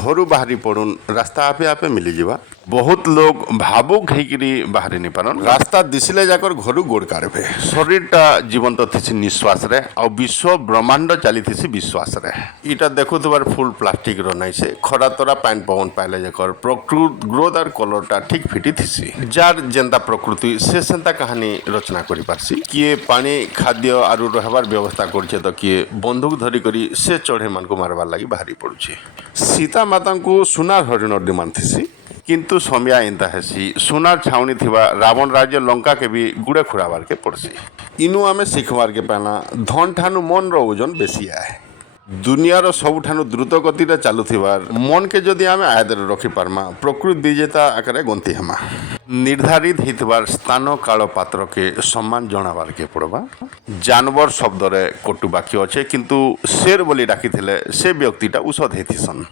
घरू बाहरी पड़ुन रास्ता आपे आपे मिली जावा। बहुत लोग भावुक होकर बाहरी नहीं पारन। रास्ता दिसले जाकर घरू गोड़ काढ़े। शरीरटा जीवंत थी निश्वास रे और विश्व ब्रह्मांड चली थी विश्वास रे। इटा देखुथबार फुल प्लास्टिक रही से खरा तरा पान पवन पाइले जाकर प्रकृति ग्रोथ और कलरटा ठीक फिटी थी। जार जेंता प्रकृति से सेंता कहानी रचना करि पारसी। किए पानी खाद्य आरु रहबार व्यवस्था करछे तो किए बंदूक धरी करी से चढ़े मान को मारबार लगी बाहरी पड़ुछे। सीता माता को सुनार हरिण डिमांड थी किंतु समया एंता हेसी सुनार छाउनी थिबा रावण राज्य लंका के भी गुड़े खुराबार के पड़सी। इनु आमे शिखबार के पाना धन ठानु मन रो ओजन बेसी आए। दुनियार सबुठानु द्रुत गति चलुथिबार मन के जदि आमे आयदर रखी पारमा प्रकृति विजेता आकारे गंती हेमा। निर्धारित हितबार स्थान काल पात्र के सम्मान जनाबार के पड़वा। जानवर शब्द रे कटु बाक्य अच्छे किंतु शेर बोली डाकी से व्यक्तिटा औषध हेथिसन।